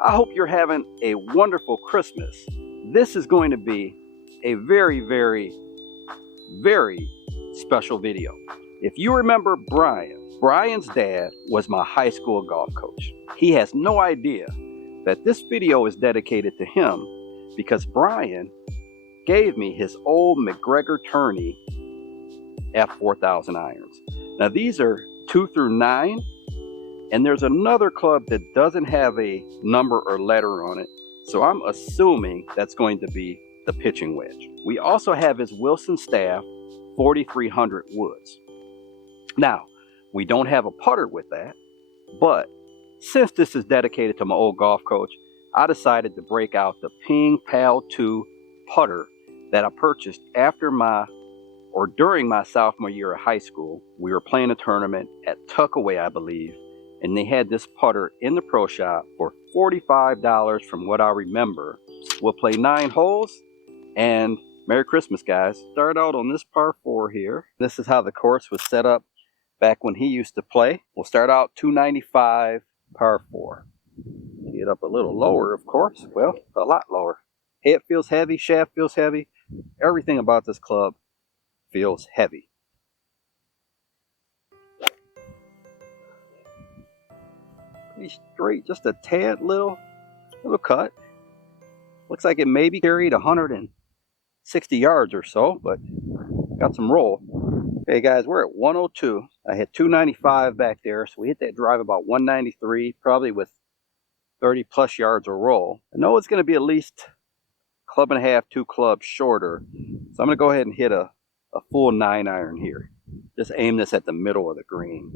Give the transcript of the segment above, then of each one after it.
I hope you're having a wonderful Christmas. This is going to be a very, very, very special video. If you remember Brian's dad was my high school golf coach. He has no idea that this video is dedicated to him because Brian gave me his old McGregor Tourney F4000 irons. Now these are 2 through 9, and there's another club that doesn't have a number or letter on it, so I'm assuming that's going to be the pitching wedge. We also have his Wilson Staff 4300 woods. Now, we don't have a putter with that, but since this is dedicated to my old golf coach, I decided to break out the Ping Pal 2 putter that I purchased during my sophomore year of high school. We were playing a tournament at Tuckaway, I believe, and they had this putter in the pro shop for $45 from what I remember. We'll play 9 holes, and Merry Christmas, guys. Start out on this par 4 here. This is how the course was set up back when he used to play. We'll start out 295 par 4. Get up a little lower, of course. Well, a lot lower. Head feels heavy, shaft feels heavy. Everything about this club feels heavy. Pretty straight, just a tad little cut. Looks like it maybe carried 160 yards or so, but got some roll. Okay guys, we're at 102. I had 295 back there, so we hit that drive about 193, probably with 30 plus yards of roll. I know it's going to be at least club and a half, 2 clubs shorter, so I'm going to go ahead and hit a full 9 iron here. Just aim this at the middle of the green.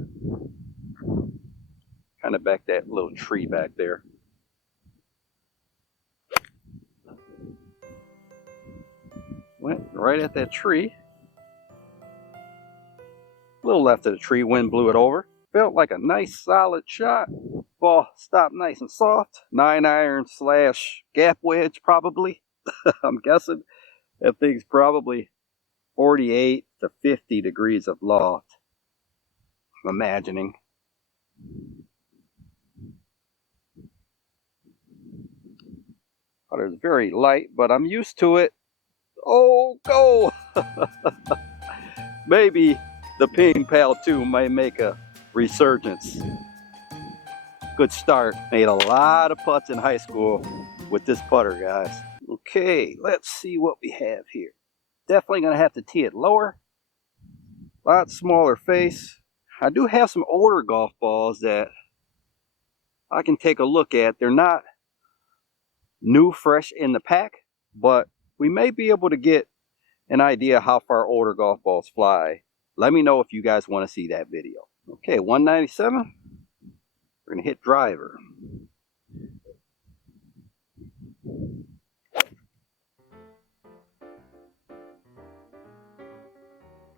Kind of back that little tree back there. Went right at that tree. A little left of the tree, wind blew it over. Felt like a nice solid shot. Ball stopped nice and soft. 9 iron / gap wedge probably. I'm guessing that thing's probably 48 to 50 degrees of loft. I'm imagining. Water's very light, but I'm used to it. Oh, go! Maybe the Ping Pal 2 may make a resurgence. Good start. Made a lot of putts in high school with this putter, guys. Okay, let's see what we have here. Definitely going to have to tee it lower. A lot smaller face. I do have some older golf balls that I can take a look at. They're not new, fresh in the pack, but we may be able to get an idea how far older golf balls fly. Let me know if you guys want to see that video. Okay, 197. We're going to hit driver.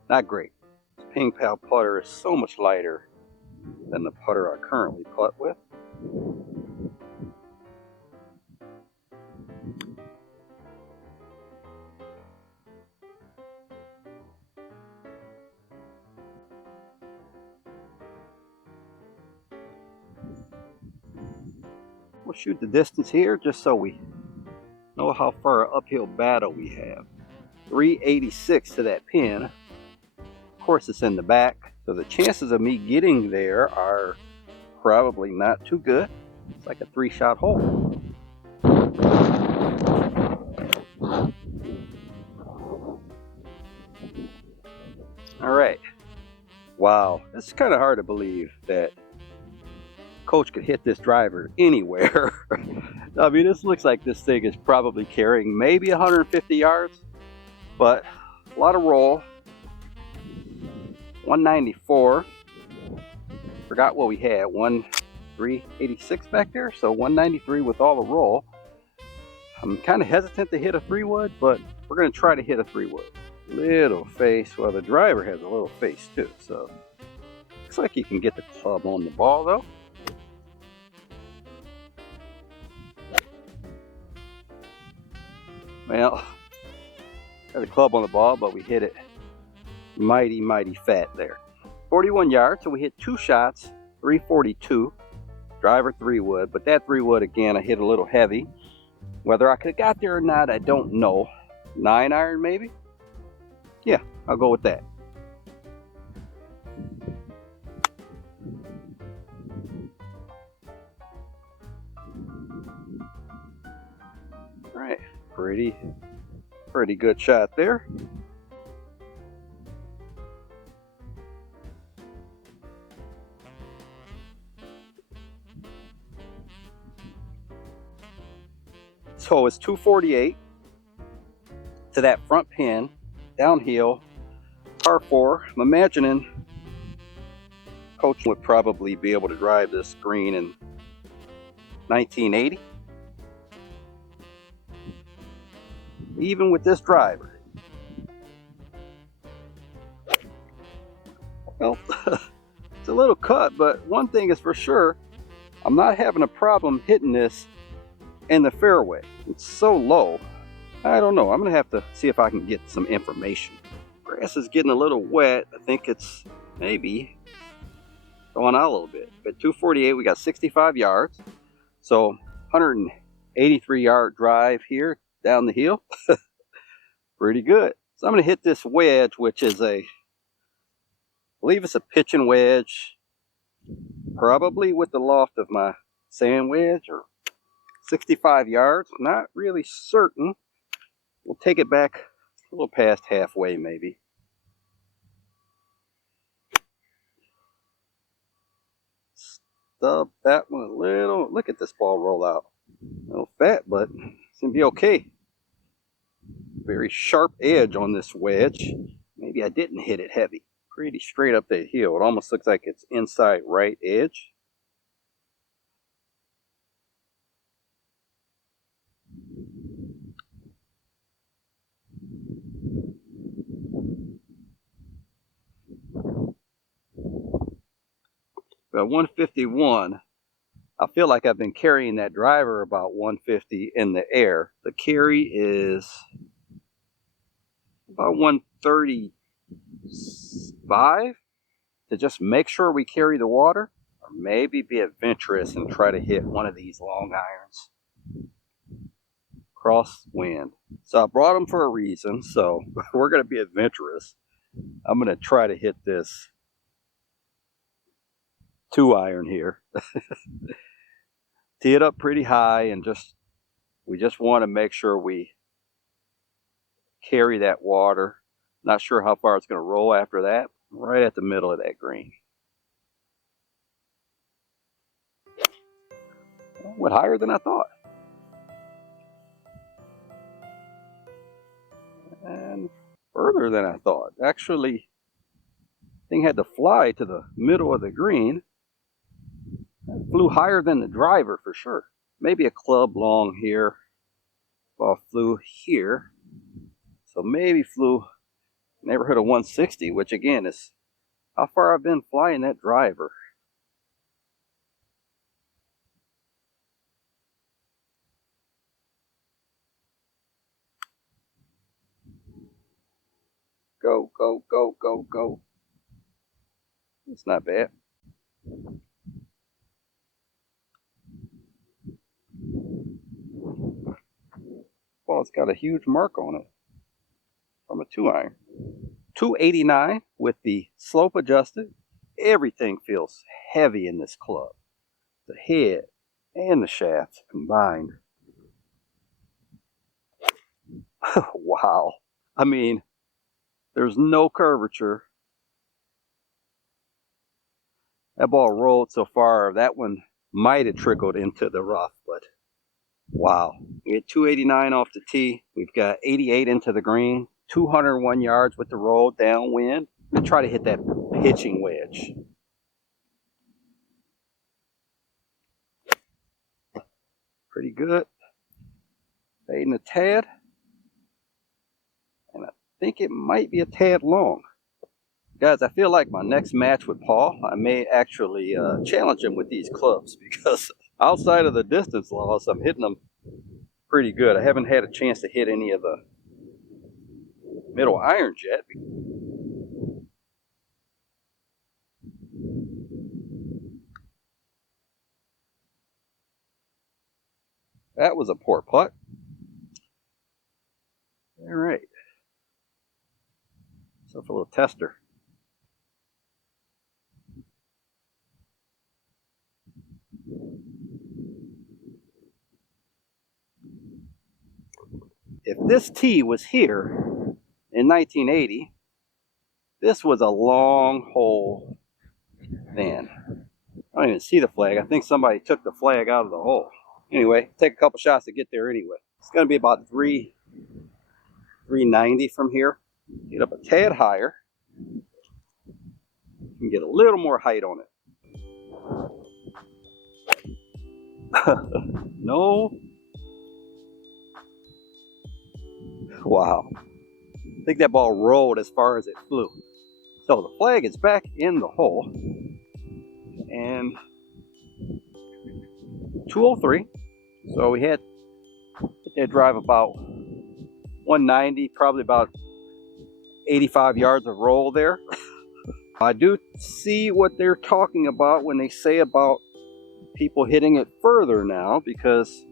Not great. This Ping Pal putter is so much lighter than the putter I currently putt with. We'll shoot the distance here just so we know how far an uphill battle we have. 386 to that pin. Of course it's in the back, so the chances of me getting there are probably not too good. It's like a 3-shot hole. Alright. Wow, it's kind of hard to believe that Coach could hit this driver anywhere. I mean, this looks like this thing is probably carrying maybe 150 yards, but a lot of roll. 194. Forgot what we had. 386 back there, so 193 with all the roll. I'm kind of hesitant to hit a 3-wood, but we're going to try to hit a 3-wood. Little face. Well, the driver has a little face too, so looks like you can get the club on the ball though. Well, got the club on the ball, but we hit it mighty, mighty fat there. 41 yards, so we hit 2 shots, 342. driver 3-wood, but that 3-wood again I hit a little heavy. Whether I could have got there or not, I don't know. 9-iron maybe? Yeah, I'll go with that. All right, pretty good shot there. So it's 248 to that front pin, downhill, par 4. I'm imagining Coach would probably be able to drive this green in 1980. Even with this driver. Well, it's a little cut, but one thing is for sure, I'm not having a problem hitting this in the fairway. It's so low. I don't know. I'm gonna have to see if I can get some information. Grass is getting a little wet. I think it's maybe going out a little bit. At 248, we got 65 yards. So 183 yard drive here down the hill. Pretty good. So I'm gonna hit this wedge, which is I believe it's a pitching wedge, probably with the loft of my sand wedge, or 65 yards, not really certain. We'll take it back a little past halfway maybe. Stub that one a little. Look at this ball roll out. A little fat, but it's gonna be okay. Very sharp edge on this wedge. Maybe I didn't hit it heavy. Pretty straight up that hill. It almost looks like it's inside right edge. About 151. I feel like I've been carrying that driver about 150 in the air. The carry is about 135 to just make sure we carry the water, or maybe be adventurous and try to hit one of these long irons. Crosswind. So I brought them for a reason, so we're going to be adventurous. I'm going to try to hit this 2-iron here. Tee it up pretty high, and we just want to make sure we carry that water. Not sure how far it's going to roll after that. Right at the middle of that green. Went higher than I thought. And further than I thought. Actually, thing had to fly to the middle of the green. It flew higher than the driver for sure. Maybe a club long here. Ball flew here. So maybe flew neighborhood of 160, which again is how far I've been flying that driver. Go, go, go, go, go. It's not bad. Well, it's got a huge mark on it from a 2-iron. 289 with the slope adjusted. Everything feels heavy in this club. The head and the shaft combined. Wow. I mean, there's no curvature. That ball rolled so far, that one might have trickled into the rough, but wow. We had 289 off the tee. We've got 88 into the green, 201 yards with the roll downwind. And try to hit that pitching wedge. Pretty good. Fading a tad. And I think it might be a tad long. Guys, I feel like my next match with Paul, I may actually challenge him with these clubs, because outside of the distance laws, I'm hitting them pretty good. I haven't had a chance to hit any of the middle irons yet. That was a poor putt. All right. So for a little tester. If this tee was here in 1980, this was a long hole then. I don't even see the flag. I think somebody took the flag out of the hole. Anyway, take a couple shots to get there anyway. It's going to be about 390 from here. Get up a tad higher. And get a little more height on it. No. Wow. I think that ball rolled as far as it flew. So the flag is back in the hole. And 203. So we had that drive about 190, probably about 85 yards of roll there. I do see what they're talking about when they say about people hitting it further now, because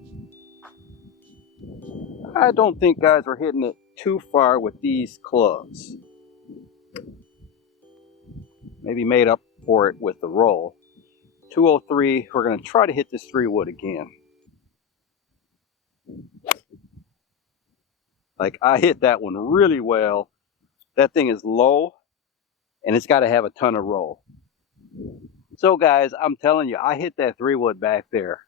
I don't think guys are hitting it too far with these clubs. Maybe made up for it with the roll. 203, we're going to try to hit this 3-wood again. Like, I hit that one really well. That thing is low, and it's got to have a ton of roll. So guys, I'm telling you, I hit that 3-wood back there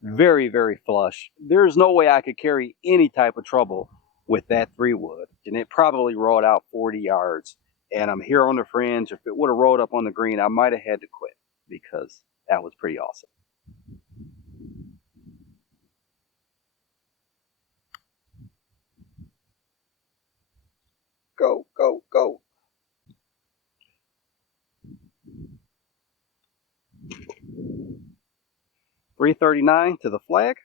very, very flush. There's no way I could carry any type of trouble with that 3-wood, and it probably rolled out 40 yards. And I'm here on the fringe. If it would have rolled up on the green, I might have had to quit, because that was pretty awesome. Go, go, go. .339 to the flag.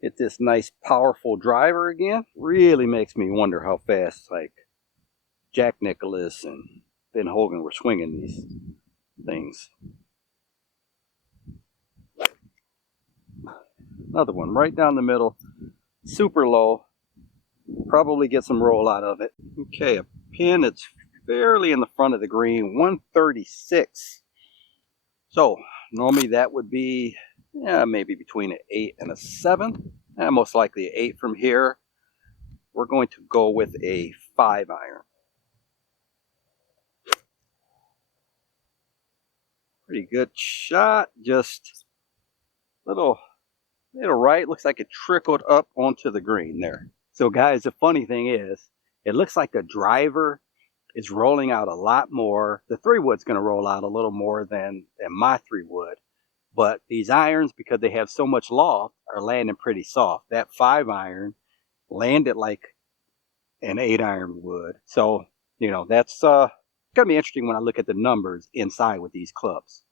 Get this nice powerful driver again. Really makes me wonder how fast like Jack Nicklaus and Ben Hogan were swinging these things. Another one right down the middle, super low. Probably get some roll out of it. Okay, a pin that's fairly in the front of the green, 136. So normally that would be maybe between an 8 and a 7. Most likely an 8 from here. We're going to go with a 5-iron. Pretty good shot. Just little right. Looks like it trickled up onto the green there. So guys, the funny thing is, it looks like the driver is rolling out a lot more. The 3-wood's going to roll out a little more than my 3-wood. But these irons, because they have so much loft, are landing pretty soft. That 5-iron landed like an 8-iron would. So, you know, that's going to be interesting when I look at the numbers inside with these clubs.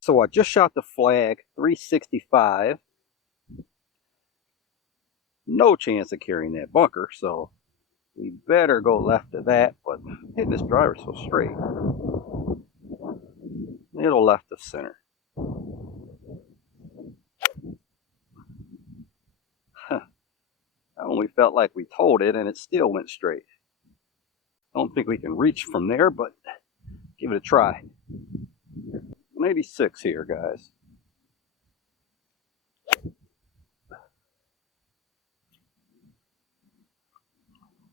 So I just shot the flag, 365. No chance of carrying that bunker, so we better go left of that, but hitting this driver so straight. Little left of center. I only felt like we told it, and it still went straight. I don't think we can reach from there, but give it a try. 186 here, guys.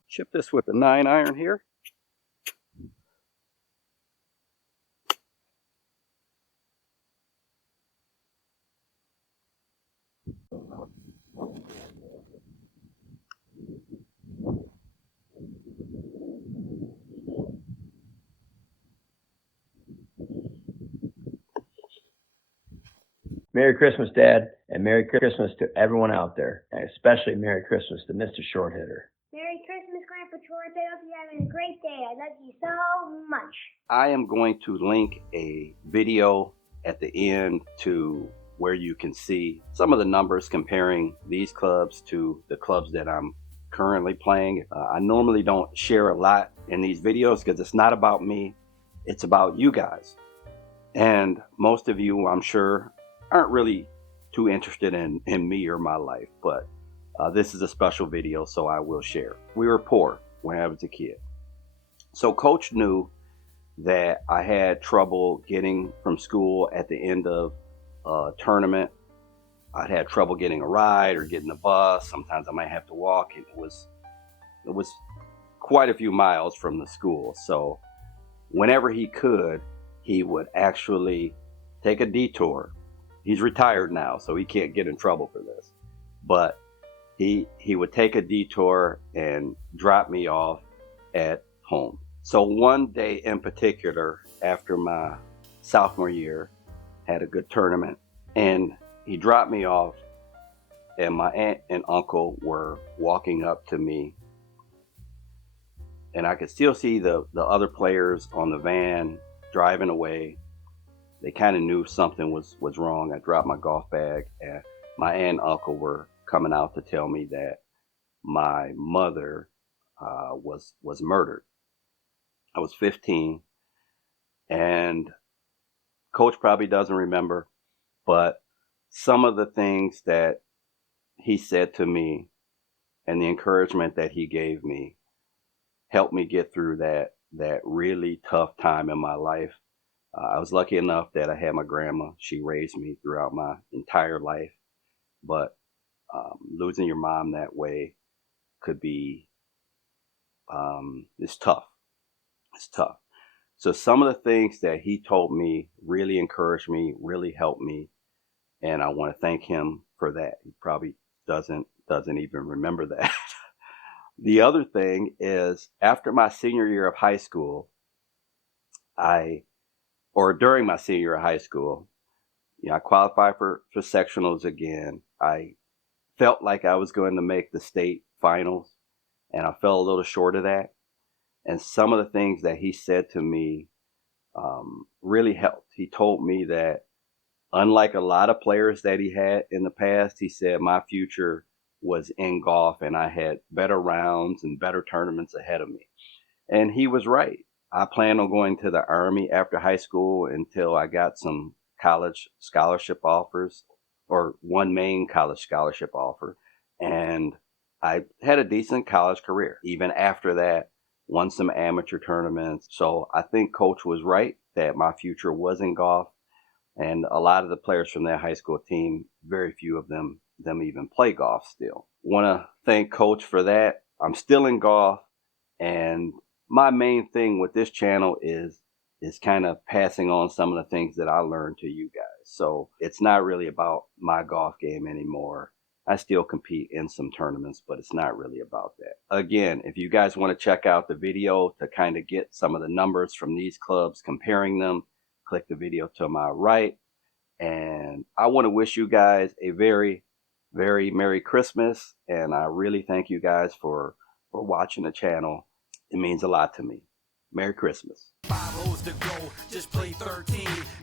Chip this with the 9-iron here. Merry Christmas, Dad, and Merry Christmas to everyone out there, and especially Merry Christmas to Mr. Short Hitter. Merry Christmas, Grandpa George. I hope you're having a great day. I love you so much. I am going to link a video at the end to where you can see some of the numbers comparing these clubs to the clubs that I'm currently playing. I normally don't share a lot in these videos because it's not about me, it's about you guys. And most of you, I'm sure, aren't really too interested in me or my life, but this is a special video, so I will share. We were poor when I was a kid. So Coach knew that I had trouble getting from school at the end of a tournament. I'd had trouble getting a ride or getting a bus. Sometimes I might have to walk. It was quite a few miles from the school. So whenever he could, he would actually take a detour. He's retired now, so he can't get in trouble for this. But he would take a detour and drop me off at home. So one day in particular, after my sophomore year, had a good tournament, and he dropped me off, and my aunt and uncle were walking up to me, and I could still see the other players on the van driving away. They kind of knew something was wrong. I dropped my golf bag, and my aunt and uncle were coming out to tell me that my mother was murdered. I was 15, and Coach probably doesn't remember, but some of the things that he said to me and the encouragement that he gave me helped me get through that really tough time in my life. I was lucky enough that I had my grandma. She raised me throughout my entire life, but losing your mom that way could be, it's tough. It's tough. So some of the things that he told me really encouraged me, really helped me, and I want to thank him for that. He probably doesn't even remember that. The other thing is, after my senior year of high school, during my senior year of high school, I qualified for sectionals again. I felt like I was going to make the state finals, and I fell a little short of that. And some of the things that he said to me really helped. He told me that, unlike a lot of players that he had in the past, he said my future was in golf and I had better rounds and better tournaments ahead of me. And he was right. I planned on going to the Army after high school until I got some college scholarship offers, or one main college scholarship offer. And I had a decent college career. Even after that, won some amateur tournaments. So I think Coach was right that my future was in golf. And a lot of the players from that high school team, very few of them even play golf still. Want to thank Coach for that. I'm still in golf, and my main thing with this channel is kind of passing on some of the things that I learned to you guys. So it's not really about my golf game anymore. I still compete in some tournaments, but it's not really about that. Again, if you guys want to check out the video to kind of get some of the numbers from these clubs, comparing them, click the video to my right. And I want to wish you guys a very, very Merry Christmas. And I really thank you guys for watching the channel. It means a lot to me. Merry Christmas. 5 holes to go, just play 13.